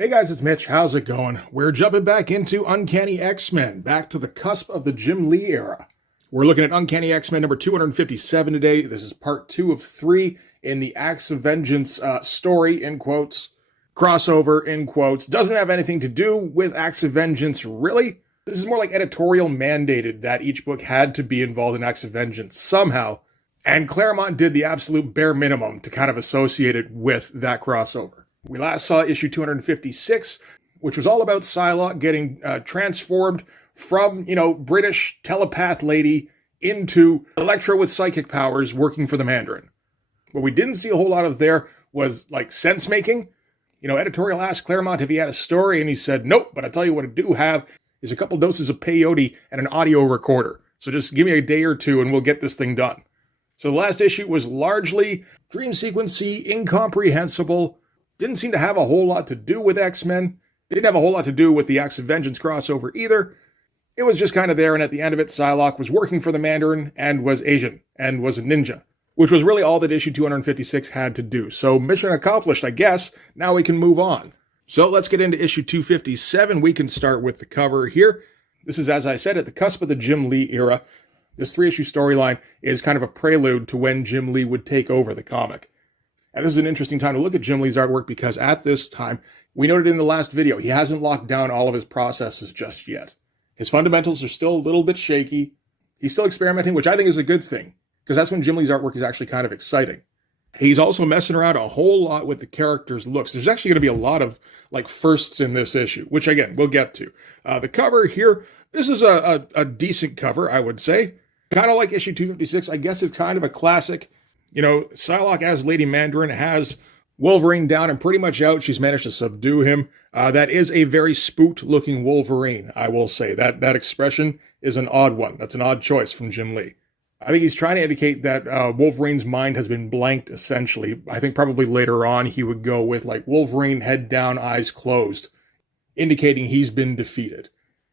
Hey guys, it's Mitch. How's it going? We're jumping back into Uncanny X-Men, back to the cusp of the Jim Lee era. We're looking at Uncanny X-Men number 257 today. This is part 2 of 3 in the Acts of Vengeance story, in quotes, crossover, in quotes. Doesn't have anything to do with Acts of Vengeance, really. This is more like editorial mandated that each book had to be involved in Acts of Vengeance somehow, and Claremont did the absolute bare minimum to kind of associate it with that crossover. We last saw issue 256, which was all about Psylocke getting transformed from, British telepath lady into Elektra with psychic powers working for the Mandarin. What we didn't see a whole lot of there was, sense making. Editorial asked Claremont if he had a story, and he said, nope, but I tell you what I do have is a couple doses of peyote and an audio recorder. So just give me a day or two and we'll get this thing done. So the last issue was largely dream sequency, incomprehensible. Didn't seem to have a whole lot to do with X-Men. Didn't have a whole lot to do with the Acts of Vengeance crossover either. It was just kind of there, and at the end of it, Psylocke was working for the Mandarin and was Asian and was a ninja, which was really all that issue 256 had to do. So mission accomplished, I guess. Now we can move on. So let's get into issue 257. We can start with the cover here. This is, as I said, at the cusp of the Jim Lee era. This 3-issue storyline is kind of a prelude to when Jim Lee would take over the comic. And this is an interesting time to look at Jim Lee's artwork because at this time, we noted in the last video, he hasn't locked down all of his processes just yet. His fundamentals are still a little bit shaky. He's still experimenting, which I think is a good thing, because that's when Jim Lee's artwork is actually kind of exciting. He's also messing around a whole lot with the characters' looks. There's actually going to be a lot of firsts in this issue, which again, we'll get to. The cover here, this is a decent cover, I would say. Kind of like issue 256, I guess it's kind of a classic. Psylocke as Lady Mandarin has Wolverine down and pretty much out. She's managed to subdue him. That is a very spooked-looking Wolverine, I will say. That expression is an odd one. That's an odd choice from Jim Lee. I think he's trying to indicate that Wolverine's mind has been blanked, essentially. I think probably later on he would go with, Wolverine head down, eyes closed, indicating he's been defeated.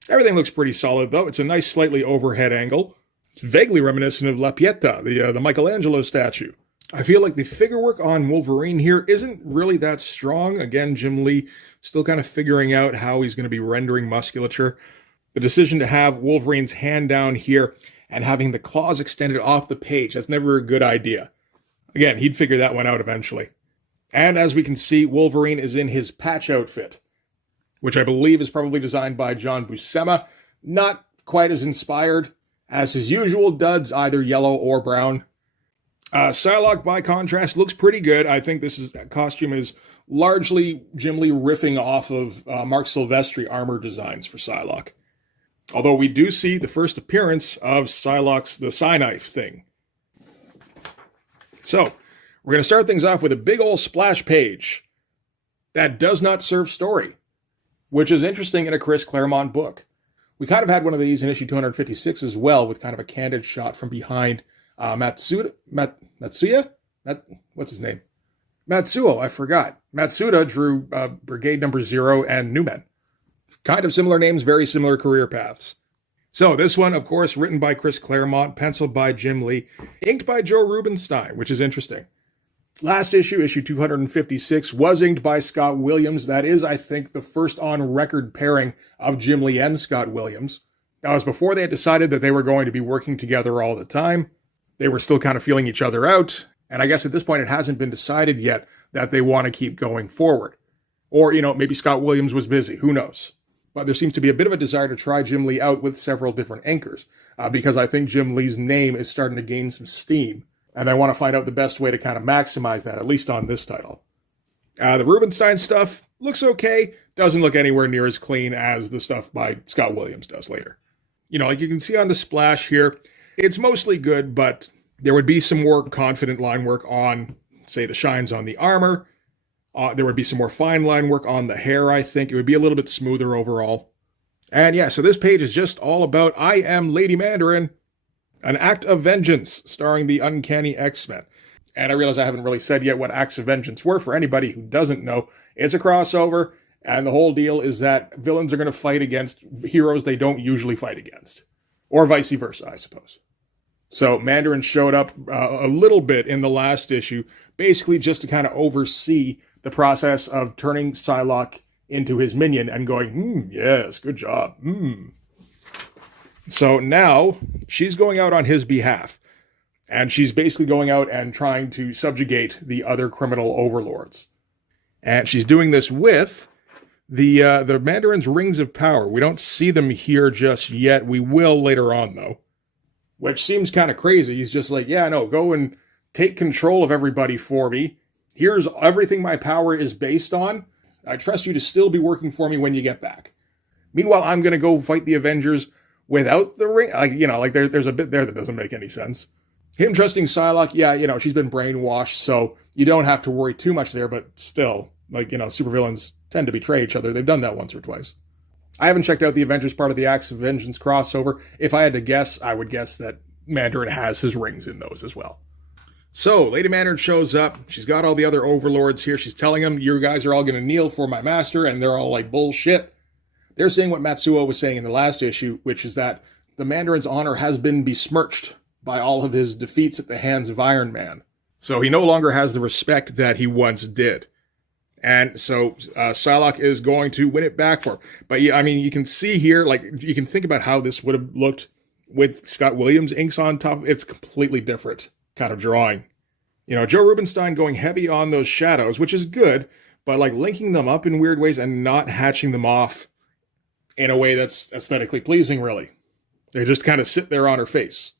Everything looks pretty solid, though. It's a nice, slightly overhead angle. It's vaguely reminiscent of La Pieta, the Michelangelo statue. I feel like the figure work on Wolverine here isn't really that strong. Again, Jim Lee still kind of figuring out how he's going to be rendering musculature. The decision to have Wolverine's hand down here and having the claws extended off the page, that's never a good idea. Again, he'd figure that one out eventually. And as we can see, Wolverine is in his patch outfit, which I believe is probably designed by John Buscema. Not quite as inspired as his usual duds, either yellow or brown. Psylocke, by contrast, looks pretty good. I think this costume is largely Jim Lee riffing off of Mark Silvestri armor designs for Psylocke. Although we do see the first appearance of Psylocke's the Psy-Knife thing. So, we're going to start things off with a big old splash page that does not serve story, which is interesting in a Chris Claremont book. We kind of had one of these in issue 256 as well, with kind of a candid shot from behind Matsuya? What's his name? Matsuo, I forgot. Matsuda drew Brigade Number 0 and New Men. Kind of similar names, very similar career paths. So this one, of course, written by Chris Claremont, penciled by Jim Lee, inked by Joe Rubinstein, which is interesting. Last issue, issue 256, was inked by Scott Williams. That is, I think, the first on-record pairing of Jim Lee and Scott Williams. That was before they had decided that they were going to be working together all the time. They were still kind of feeling each other out. And I guess at this point it hasn't been decided yet that they want to keep going forward. Or, maybe Scott Williams was busy. Who knows? But there seems to be a bit of a desire to try Jim Lee out with several different anchors. Because I think Jim Lee's name is starting to gain some steam. And I want to find out the best way to kind of maximize that, at least on this title. The Rubinstein stuff looks okay. Doesn't look anywhere near as clean as the stuff by Scott Williams does later. Like you can see on the splash here, it's mostly good, but there would be some more confident line work on, say, the shines on the armor. There would be some more fine line work on the hair, I think. It would be a little bit smoother overall. And yeah, so this page is just all about I Am Lady Mandarin, an Act of Vengeance, starring the Uncanny X-Men. And I realize I haven't really said yet what Acts of Vengeance were. For anybody who doesn't know, it's a crossover, and the whole deal is that villains are going to fight against heroes they don't usually fight against. Or vice versa, I suppose. So Mandarin showed up a little bit in the last issue, basically just to kind of oversee the process of turning Psylocke into his minion and going, yes, good job. So now she's going out on his behalf. And she's basically going out and trying to subjugate the other criminal overlords. And she's doing this with the Mandarin's rings of power. We don't see them here just yet. We will later on, though. Which seems kind of crazy. He's just like, yeah, no, go and take control of everybody for me. Here's everything my power is based on. I trust you to still be working for me when you get back. Meanwhile, I'm going to go fight the Avengers without the ring. There's a bit there that doesn't make any sense. Him trusting Psylocke, yeah, she's been brainwashed, so you don't have to worry too much there, but still, supervillains tend to betray each other. They've done that once or twice. I haven't checked out the Avengers part of the Acts of Vengeance crossover. If I had to guess, I would guess that Mandarin has his rings in those as well. So, Lady Mandarin shows up. She's got all the other overlords here. She's telling them, you guys are all going to kneel for my master, and they're all like, bullshit. They're saying what Matsuo was saying in the last issue, which is that the Mandarin's honor has been besmirched by all of his defeats at the hands of Iron Man. So he no longer has the respect that he once did. And so Psylocke is going to win it back for him. But yeah, I mean, you can see here, you can think about how this would have looked with Scott Williams inks on top. It's completely different kind of drawing. Joe Rubinstein going heavy on those shadows, which is good, but linking them up in weird ways and not hatching them off in a way that's aesthetically pleasing, really. They just kind of sit there on her face.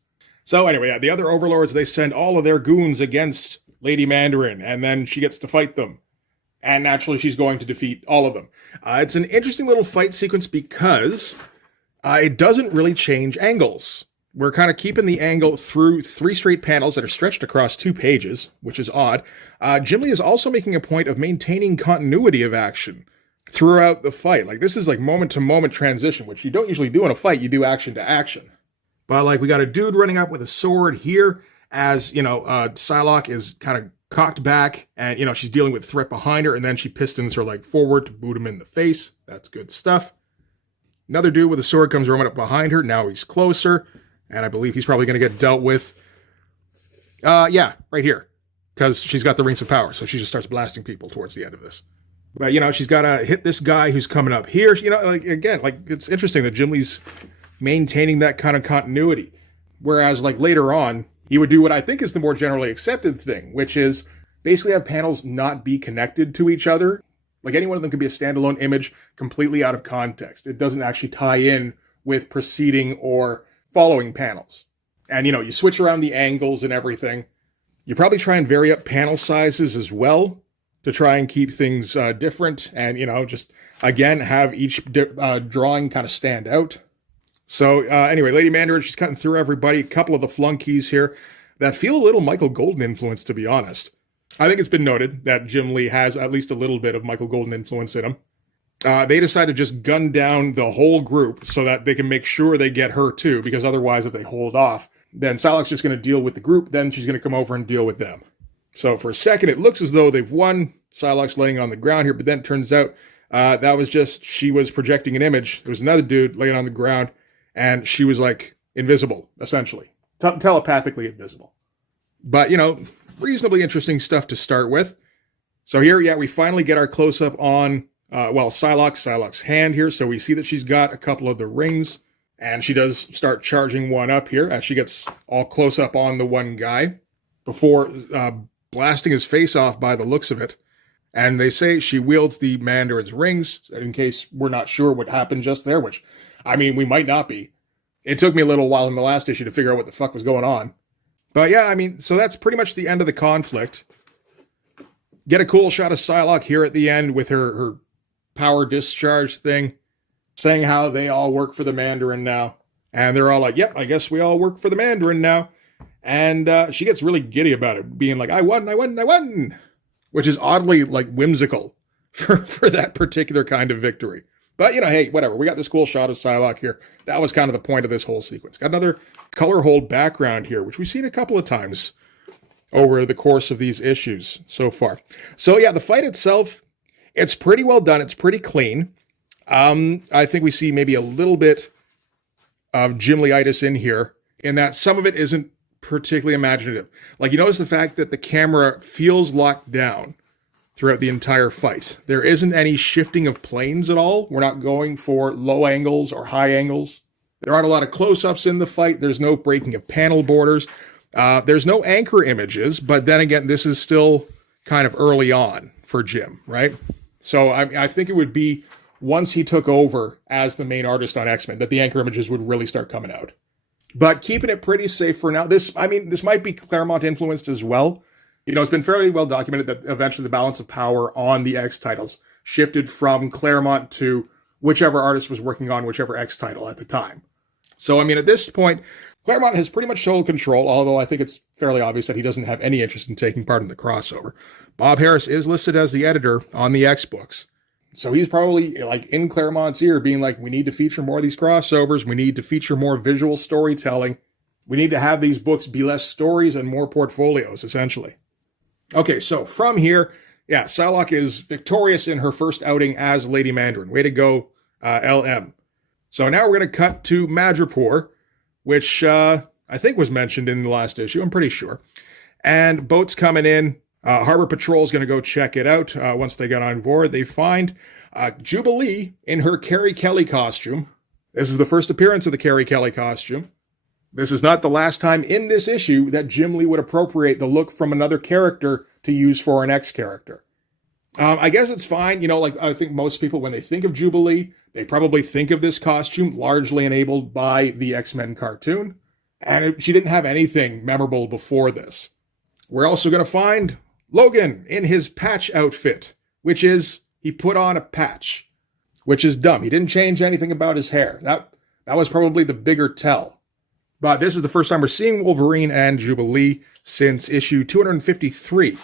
So anyway, the other overlords, they send all of their goons against Lady Mandarin, and then she gets to fight them. And naturally, she's going to defeat all of them. It's an interesting little fight sequence because it doesn't really change angles. We're kind of keeping the angle through 3 straight panels that are stretched across 2 pages, which is odd. Jim Lee is also making a point of maintaining continuity of action throughout the fight. This is moment-to-moment transition, which you don't usually do in a fight. You do action to action. But we got a dude running up with a sword here as, Psylocke is kind of cocked back and, she's dealing with threat behind her, and then she pistons her forward to boot him in the face. That's good stuff. Another dude with a sword comes running up behind her. Now he's closer, and I believe he's probably going to get dealt with. Right here, because she's got the rings of power, so she just starts blasting people towards the end of this. But, she's got to hit this guy who's coming up here. It's interesting that Jim Lee's maintaining that kind of continuity. Whereas, later on, he would do what I think is the more generally accepted thing, which is basically have panels not be connected to each other. Any one of them could be a standalone image completely out of context. It doesn't actually tie in with preceding or following panels. And, you switch around the angles and everything. You probably try and vary up panel sizes as well to try and keep things different and, just, again, have each drawing kind of stand out. So anyway, Lady Mandarin, she's cutting through everybody. A couple of the flunkies here that feel a little Michael Golden influence, to be honest. I think it's been noted that Jim Lee has at least a little bit of Michael Golden influence in him. They decide to just gun down the whole group so that they can make sure they get her too, because otherwise if they hold off, then Psylocke's just going to deal with the group, then she's going to come over and deal with them. So for a second, it looks as though they've won. Psylocke's laying on the ground here, but then it turns out that was just, she was projecting an image. There was another dude laying on the ground, and she was invisible, essentially. Telepathically invisible. But, reasonably interesting stuff to start with. So here, we finally get our close-up on, Psylocke's hand here. So we see that she's got a couple of the rings, and she does start charging one up here as she gets all close up on the one guy before blasting his face off by the looks of it. And they say she wields the Mandarin's rings, in case we're not sure what happened just there, which, we might not be. It took me a little while in the last issue to figure out what the fuck was going on. But yeah, so that's pretty much the end of the conflict. Get a cool shot of Psylocke here at the end with her power discharge thing, saying how they all work for the Mandarin now. And they're all like, yep, I guess we all work for the Mandarin now. And she gets really giddy about it, being like, I won. Which is oddly whimsical for that particular kind of victory. But, hey, whatever. We got this cool shot of Psylocke here. That was kind of the point of this whole sequence. Got another color hold background here, which we've seen a couple of times over the course of these issues so far. So, yeah, the fight itself, it's pretty well done. It's pretty clean. I think we see maybe a little bit of Jim Lee-itis in here, in that some of it isn't particularly imaginative. You notice the fact that the camera feels locked down throughout the entire fight. There isn't any shifting of planes at all. We're not going for low angles or high angles. There aren't a lot of close-ups in the fight. There's no breaking of panel borders. There's no anchor images, but then again, this is still kind of early on for Jim, right? So I think it would be once he took over as the main artist on X-Men that the anchor images would really start coming out. But keeping it pretty safe for now. This might be Claremont influenced as well. It's been fairly well documented that eventually the balance of power on the X titles shifted from Claremont to whichever artist was working on whichever X title at the time. So, at this point, Claremont has pretty much total control, although I think it's fairly obvious that he doesn't have any interest in taking part in the crossover. Bob Harris is listed as the editor on the X books. So he's probably in Claremont's ear being like, we need to feature more of these crossovers. We need to feature more visual storytelling. We need to have these books be less stories and more portfolios, essentially. Okay, so from here, Psylocke is victorious in her first outing as Lady Mandarin. Way to go, LM. So now we're going to cut to Madripoor, which I think was mentioned in the last issue. I'm pretty sure. And boats coming in. Harbor Patrol is going to go check it out. Once they get on board, they find Jubilee in her Carrie Kelly costume. This is the first appearance of the Carrie Kelly costume. This is not the last time in this issue that Jim Lee would appropriate the look from another character to use for an X character. I guess it's fine. I think most people, when they think of Jubilee, they probably think of this costume largely enabled by the X-Men cartoon. And she didn't have anything memorable before this. We're also going to find Logan in his patch outfit, which is he put on a patch, which is dumb. He didn't change anything about his hair. That was probably the bigger tell. But this is the first time we're seeing Wolverine and Jubilee since issue 253,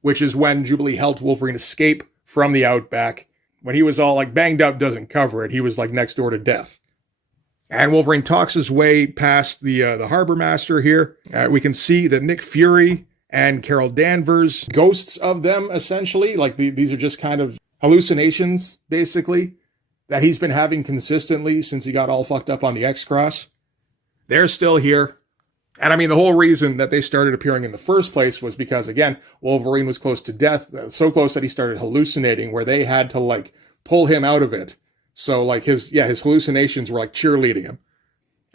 which is when Jubilee helped Wolverine escape from the Outback. When he was all banged up doesn't cover it. He was next door to death. And Wolverine talks his way past the harbor master here. We can see that Nick Fury and Carol Danvers, ghosts of them, essentially. These are just kind of hallucinations, basically, that he's been having consistently since he got all fucked up on the X-Cross. They're still here. And the whole reason that they started appearing in the first place was because, again, Wolverine was close to death, so close that he started hallucinating, where they had to, pull him out of it. So, his hallucinations were, cheerleading him.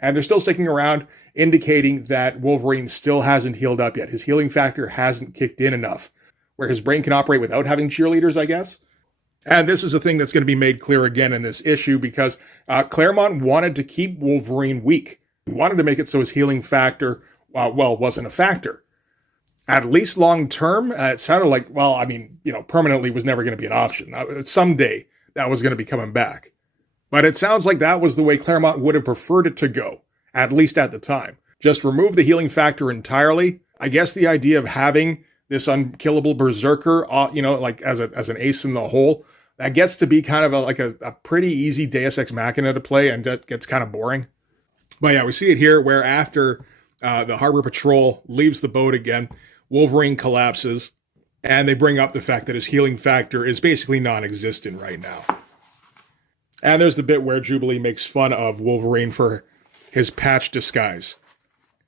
And they're still sticking around, indicating that Wolverine still hasn't healed up yet. His healing factor hasn't kicked in enough, where his brain can operate without having cheerleaders, I guess. And this is a thing that's going to be made clear again in this issue, because Claremont wanted to keep Wolverine weak. He wanted to make it so his healing factor, wasn't a factor. At least long term, it sounded like, permanently was never going to be an option. Someday, that was going to be coming back. But it sounds like that was the way Claremont would have preferred it to go, at least at the time. Just remove the healing factor entirely. I guess the idea of having this unkillable berserker, as an ace in the hole, that gets to be kind of a pretty easy Deus Ex Machina to play, and that gets kind of boring. But we see it here where after the Harbor Patrol leaves the boat again, Wolverine collapses, and they bring up the fact that his healing factor is basically non-existent right now. And there's the bit where Jubilee makes fun of Wolverine for his patch disguise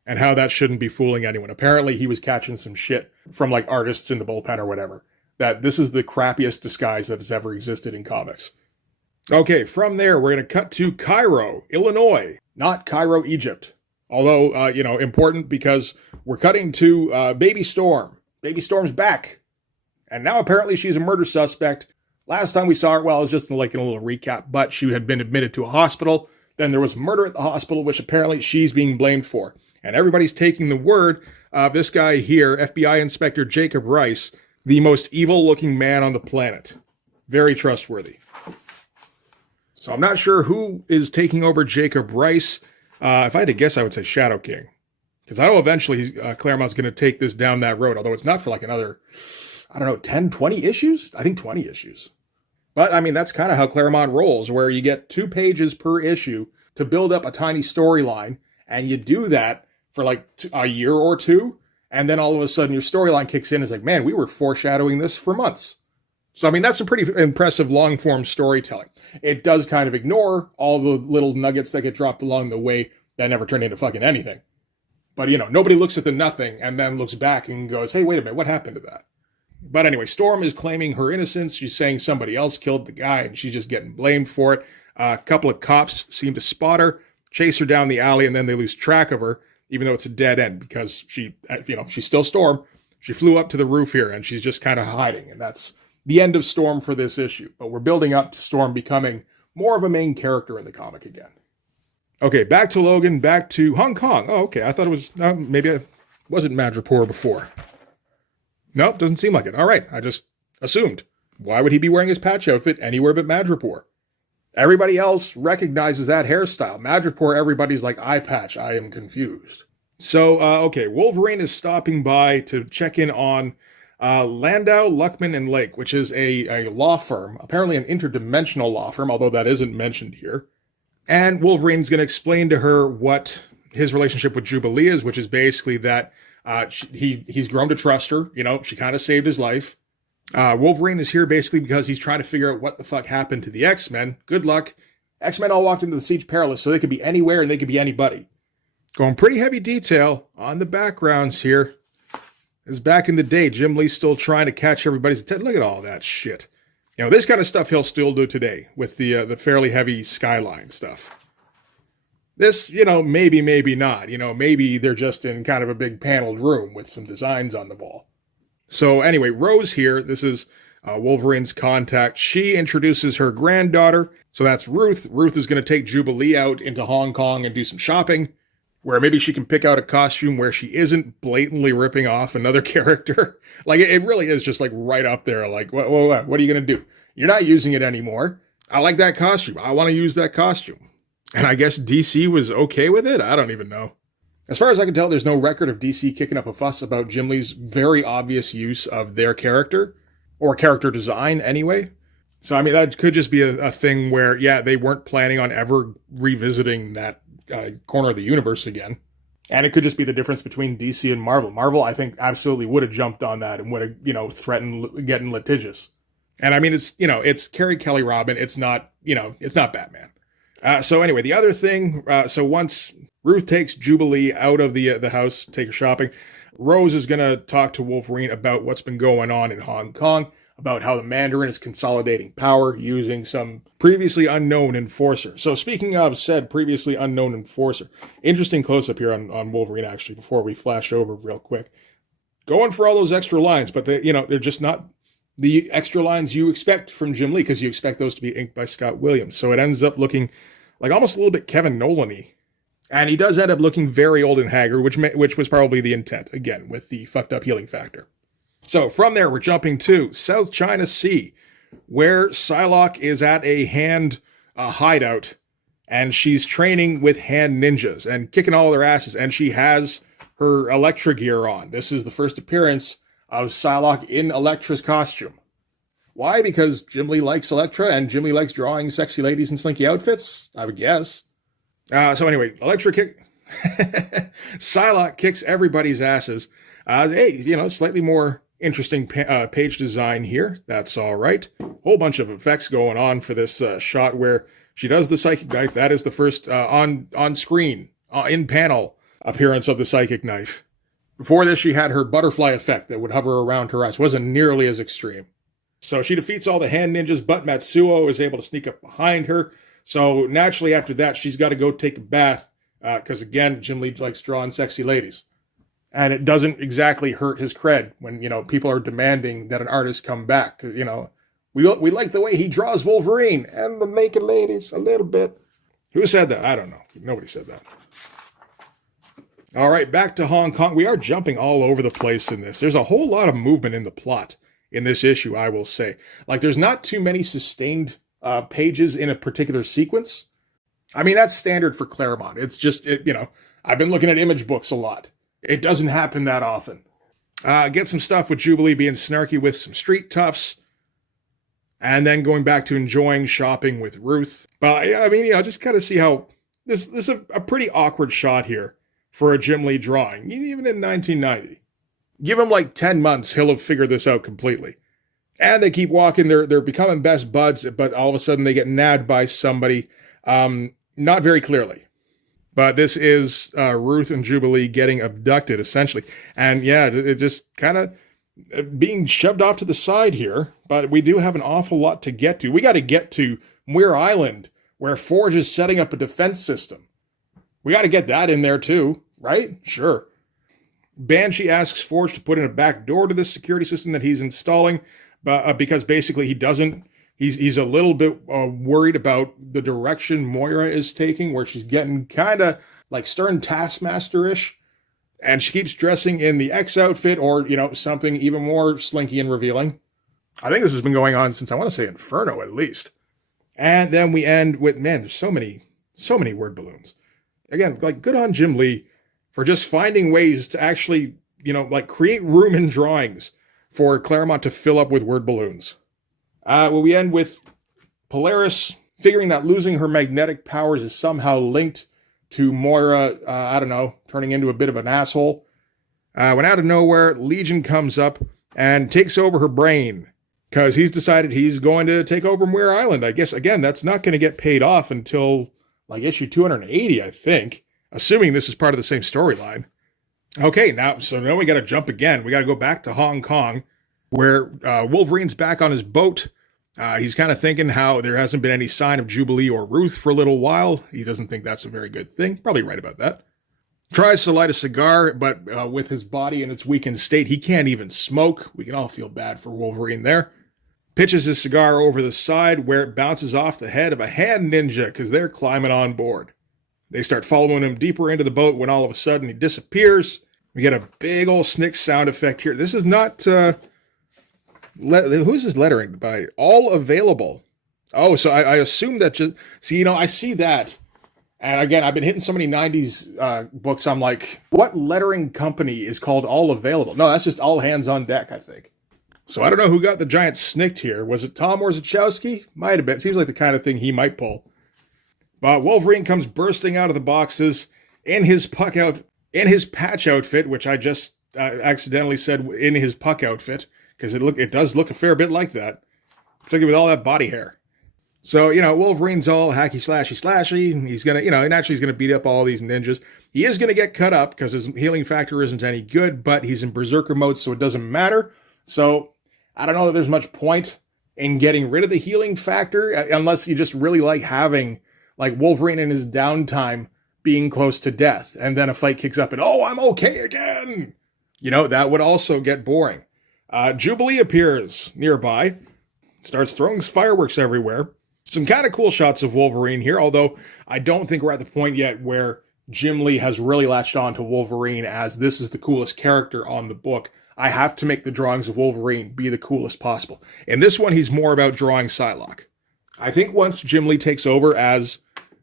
and how that shouldn't be fooling anyone. Apparently he was catching some shit from artists in the bullpen or whatever, that this is the crappiest disguise that has ever existed in comics. Okay, from there, we're going to cut to Cairo, Illinois, not Cairo, Egypt. Although, important because we're cutting to Baby Storm. Baby Storm's back. And now apparently she's a murder suspect. Last time we saw her, it was just in a little recap, but she had been admitted to a hospital. Then there was murder at the hospital, which apparently she's being blamed for. And everybody's taking the word of this guy here, FBI Inspector Jacob Rice, the most evil-looking man on the planet. Very trustworthy. So I'm not sure who is taking over Jacob Rice. If I had to guess, I would say Shadow King. Because I know eventually Claremont's going to take this down that road, although it's not for another, 10, 20 issues? I think 20 issues. But, that's kind of how Claremont rolls, where you get 2 pages per issue to build up a tiny storyline, and you do that for a year or two, and then all of a sudden your storyline kicks in. It's man, we were foreshadowing this for months. So, that's some pretty impressive long-form storytelling. It does kind of ignore all the little nuggets that get dropped along the way that never turn into fucking anything. But, nobody looks at the nothing and then looks back and goes, hey, wait a minute, what happened to that? But anyway, Storm is claiming her innocence. She's saying somebody else killed the guy, and she's just getting blamed for it. A couple of cops seem to spot her, chase her down the alley, and then they lose track of her, even though it's a dead end, because she's still Storm. She flew up to the roof here, and she's just kind of hiding, and that's the end of Storm for this issue. But we're building up to Storm becoming more of a main character in the comic again. Okay, back to Logan, back to Hong Kong. Oh, okay, I thought it was, maybe I wasn't Madripoor before. Nope, doesn't seem like it. All right, I just assumed. Why would he be wearing his patch outfit anywhere but Madripoor? Everybody else recognizes that hairstyle. Madripoor, everybody's like, eye patch, I am confused. So, okay, Wolverine is stopping by to check in on Landau, Luckman, and Lake, which is a law firm, apparently an interdimensional law firm, although that isn't mentioned here. And Wolverine's going to explain to her what his relationship with Jubilee is, which is basically that he's grown to trust her. You know, she kind of saved his life. Wolverine is here basically because he's trying to figure out what the fuck happened to the X-Men. Good luck. X-Men all walked into the Siege Perilous, so they could be anywhere and they could be anybody. Going pretty heavy detail on the backgrounds here. As back in the day, Jim Lee's still trying to catch everybody's attention. Look at all that shit. You know, this kind of stuff he'll still do today with the fairly heavy skyline stuff. This, you know, maybe not. You know, maybe they're just in kind of a big paneled room with some designs on the wall. So anyway, Rose here, this is Wolverine's contact. She introduces her granddaughter. So that's Ruth. Ruth is going to take Jubilee out into Hong Kong and do some shopping, where maybe she can pick out a costume where she isn't blatantly ripping off another character. Like, it really is just like right up there. Like, what are you going to do? You're not using it anymore. I like that costume. I want to use that costume. And I guess DC was okay with it? I don't even know. As far as I can tell, there's no record of DC kicking up a fuss about Jim Lee's very obvious use of their character, or character design anyway. So, I mean, that could just be a thing where, yeah, they weren't planning on ever revisiting that corner of the universe again. And it could just be the difference between DC and Marvel. Marvel, I think, absolutely would have jumped on that and would have, you know, threatened getting litigious. And I mean, it's, you know, it's Carrie Kelly Robin. It's not, you know, it's not Batman. So anyway, the other thing, so once Ruth takes Jubilee out of the house, take her shopping, Rose is going to talk to Wolverine about what's been going on in Hong Kong, about how the Mandarin is consolidating power using some previously unknown enforcer. So speaking of said previously unknown enforcer, interesting close-up here on Wolverine, actually, before we flash over real quick. Going for all those extra lines, but they, you know, they're just not the extra lines you expect from Jim Lee, because you expect those to be inked by Scott Williams. So it ends up looking like almost a little bit Kevin Nolan-y. And he does end up looking very old and haggard, which was probably the intent, again, with the fucked up healing factor. So from there, we're jumping to South China Sea, where Psylocke is at a hand hideout, and she's training with hand ninjas and kicking all their asses, and she has her Elektra gear on. This is the first appearance of Psylocke in Elektra's costume. Why? Because Jim Lee likes Elektra, and Jim Lee likes drawing sexy ladies in slinky outfits, I would guess. So anyway, Psylocke kicks everybody's asses. Hey, you know, slightly more interesting page design here. That's all right. Whole bunch of effects going on for this shot where she does the psychic knife. That is the first on screen, in panel appearance of the psychic knife. Before this, she had her butterfly effect that would hover around her eyes. Wasn't nearly as extreme. So she defeats all the hand ninjas, but Matsuo is able to sneak up behind her. So naturally after that, she's got to go take a bath because, again, Jim Lee likes drawing sexy ladies. And it doesn't exactly hurt his cred when, you know, people are demanding that an artist come back. You know, we like the way he draws Wolverine and the naked ladies a little bit. Who said that? I don't know. Nobody said that. All right, back to Hong Kong. We are jumping all over the place in this. There's a whole lot of movement in the plot in this issue, I will say. Like, there's not too many sustained pages in a particular sequence. I mean, that's standard for Claremont. It's just, you know, I've been looking at image books a lot. It doesn't happen that often. Get some stuff with Jubilee being snarky with some street toughs. And then going back to enjoying shopping with Ruth. But, I mean, you know, just kind of see how this is a pretty awkward shot here for a Jim Lee drawing, even in 1990. Give him like 10 months, he'll have figured this out completely. And they keep walking, they're becoming best buds, but all of a sudden they get nabbed by somebody, not very clearly. But this is Ruth and Jubilee getting abducted, essentially. And yeah, it just kind of being shoved off to the side here, but we do have an awful lot to get to. We got to get to Muir Island, where Forge is setting up a defense system. We got to get that in there too, right? Sure. Banshee asks Forge to put in a back door to this security system that he's installing, because basically he doesn't. He's a little bit worried about the direction Moira is taking, where she's getting kind of like stern taskmaster-ish, and she keeps dressing in the X outfit, or something even more slinky and revealing. I think this has been going on since, I want to say, Inferno at least. And then we end with, man, there's so many word balloons. Again, like, good on Jim Lee for just finding ways to actually, create room in drawings for Claremont to fill up with word balloons. We end with Polaris figuring that losing her magnetic powers is somehow linked to Moira, turning into a bit of an asshole. When out of nowhere, Legion comes up and takes over her brain, because he's decided he's going to take over Muir Island. I guess, again, that's not going to get paid off until, issue 280, I think, assuming this is part of the same storyline. Okay, now we got to jump again. We got to go back to Hong Kong, where Wolverine's back on his boat. He's kind of thinking how there hasn't been any sign of Jubilee or Ruth for a little while. He doesn't think that's a very good thing. Probably right about that. Tries to light a cigar, but with his body in its weakened state, he can't even smoke. We can all feel bad for Wolverine there. Pitches his cigar over the side, where it bounces off the head of a hand ninja, because they're climbing on board. They start following him deeper into the boat when all of a sudden he disappears. We get a big old snick sound effect here. This is not... who's this lettering by? All Available. Oh, so I assume that just... See, I see that. And again, I've been hitting so many 90s books, I'm like, what lettering company is called All Available? No, that's just All Hands on Deck, I think. So I don't know who got the giant snicked here. Was it Tom Orzechowski? Might have been. Seems like the kind of thing he might pull. But Wolverine comes bursting out of the boxes in his patch outfit, which I just accidentally said in his puck outfit, because it does look a fair bit like that, particularly with all that body hair. So, Wolverine's all hacky slashy. He's gonna, naturally he's gonna beat up all these ninjas. He is gonna get cut up because his healing factor isn't any good, but he's in berserker mode, so it doesn't matter. So I don't know that there's much point in getting rid of the healing factor, unless you just really like having Wolverine in his downtime being close to death, and then a fight kicks up and, oh, I'm okay again. That would also get boring. Jubilee appears nearby, starts throwing fireworks everywhere. Some kind of cool shots of Wolverine here, although I don't think we're at the point yet where Jim Lee has really latched on to Wolverine as this is the coolest character on the book. I have to make the drawings of Wolverine be the coolest possible. In this one, he's more about drawing Psylocke. I think once Jim Lee takes over as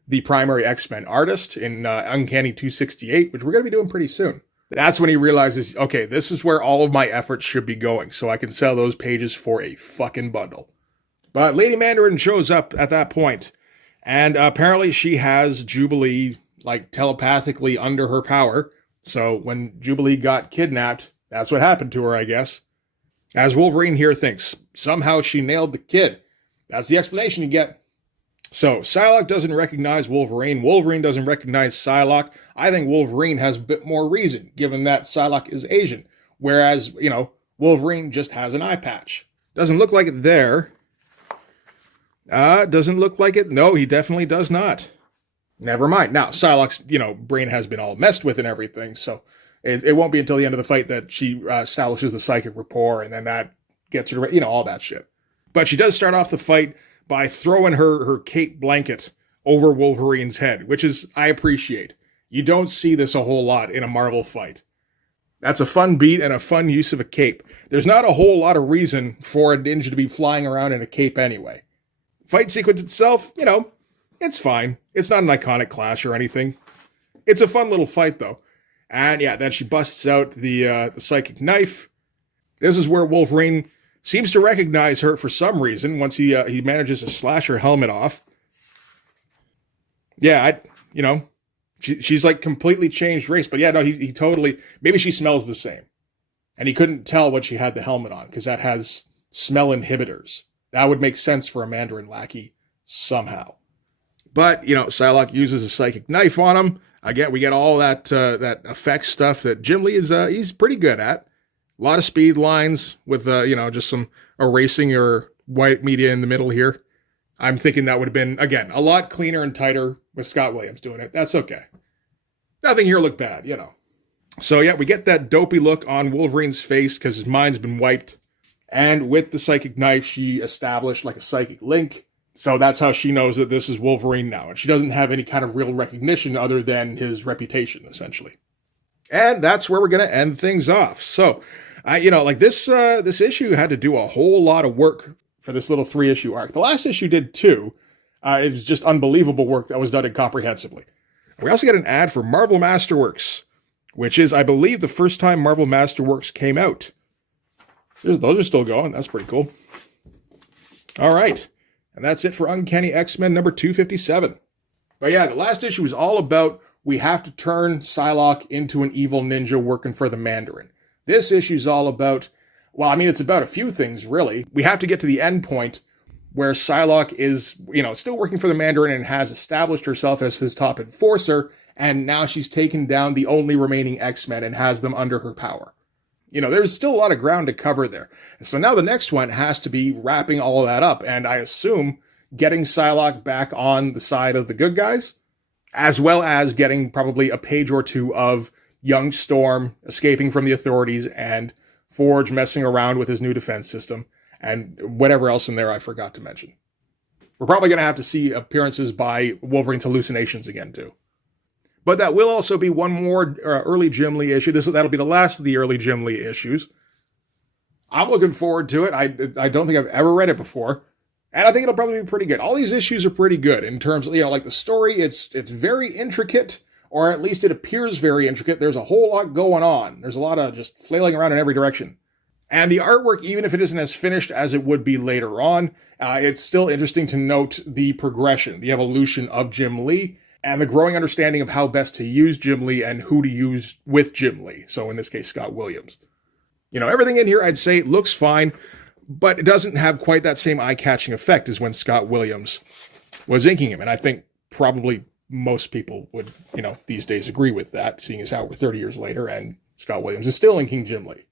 the primary X-Men artist in Uncanny 268, which we're going to be doing pretty soon, that's when he realizes, okay, this is where all of my efforts should be going, so I can sell those pages for a fucking bundle. But Lady Mandarin shows up at that point, and apparently she has Jubilee, telepathically under her power. So when Jubilee got kidnapped, that's what happened to her, I guess. As Wolverine here thinks, somehow she nailed the kid. That's the explanation you get. So Psylocke doesn't recognize Wolverine. Wolverine doesn't recognize Psylocke. I think Wolverine has a bit more reason, given that Psylocke is Asian. Whereas, Wolverine just has an eye patch. Doesn't look like it there. Doesn't look like it. No, he definitely does not. Never mind. Now, Psylocke's, brain has been all messed with and everything, so it won't be until the end of the fight that she establishes the psychic rapport, and then that gets her, all that shit. But she does start off the fight by throwing her cape blanket over Wolverine's head, which is, I appreciate. You don't see this a whole lot in a Marvel fight. That's a fun beat and a fun use of a cape. There's not a whole lot of reason for a ninja to be flying around in a cape anyway. Fight sequence itself, it's fine. It's not an iconic clash or anything. It's a fun little fight, though. And yeah, then she busts out the psychic knife. This is where Wolverine seems to recognize her for some reason once he manages to slash her helmet off. Yeah, she's completely changed race. But yeah, no, he totally, maybe she smells the same. And he couldn't tell when she had the helmet on because that has smell inhibitors. That would make sense for a Mandarin lackey somehow. But, Psylocke uses a psychic knife on him. Again, we get all that effect stuff that Jim Lee is he's pretty good at. A lot of speed lines with, just some erasing or white media in the middle here. I'm thinking that would have been, again, a lot cleaner and tighter with Scott Williams doing it. That's okay. Nothing here looked bad, So yeah, we get that dopey look on Wolverine's face because his mind's been wiped. And with the psychic knife, she established like a psychic link. So that's how she knows that this is Wolverine now. And she doesn't have any kind of real recognition other than his reputation, essentially. And that's where we're going to end things off. So, this issue had to do a whole lot of work for this little 3-issue arc. The last issue did too. It was just unbelievable work that was done incomprehensibly. We also get an ad for Marvel Masterworks, which is, I believe, the first time Marvel Masterworks came out. Those are still going. That's pretty cool. All right. And that's it for Uncanny X-Men number 257. But yeah, the last issue is all about we have to turn Psylocke into an evil ninja working for the Mandarin. This issue is all about, it's about a few things, really. We have to get to the end point where Psylocke is, still working for the Mandarin and has established herself as his top enforcer, and now she's taken down the only remaining X-Men and has them under her power. There's still a lot of ground to cover there. So now the next one has to be wrapping all of that up, and I assume getting Psylocke back on the side of the good guys, as well as getting probably a page or two of young Storm escaping from the authorities and Forge messing around with his new defense system, and whatever else in there I forgot to mention. We're probably going to have to see appearances by Wolverine's hallucinations again, too. But that will also be one more early Jim Lee issue. That'll be the last of the early Jim Lee issues. I'm looking forward to it. I don't think I've ever read it before. And I think it'll probably be pretty good. All these issues are pretty good in terms of, like the story, it's very intricate, or at least it appears very intricate. There's a whole lot going on. There's a lot of just flailing around in every direction. And the artwork, even if it isn't as finished as it would be later on, it's still interesting to note the progression, the evolution of Jim Lee, and the growing understanding of how best to use Jim Lee and who to use with Jim Lee. So in this case, Scott Williams. Everything in here, I'd say, looks fine, but it doesn't have quite that same eye-catching effect as when Scott Williams was inking him. And I think probably most people would, these days agree with that, seeing as how we're 30 years later and Scott Williams is still inking Jim Lee.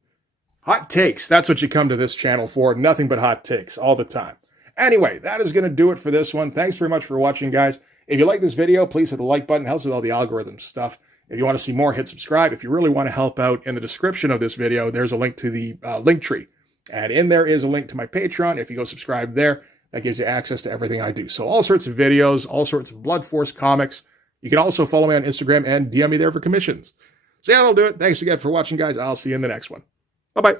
Hot takes. That's what you come to this channel for. Nothing but hot takes all the time. Anyway, that is going to do it for this one. Thanks very much for watching, guys. If you like this video, please hit the like button. It helps with all the algorithm stuff. If you want to see more, hit subscribe. If you really want to help out, in the description of this video, there's a link to the link tree. And in there is a link to my Patreon. If you go subscribe there, that gives you access to everything I do. So all sorts of videos, all sorts of Blood Force comics. You can also follow me on Instagram and DM me there for commissions. So yeah, that'll do it. Thanks again for watching, guys. I'll see you in the next one. Bye-bye.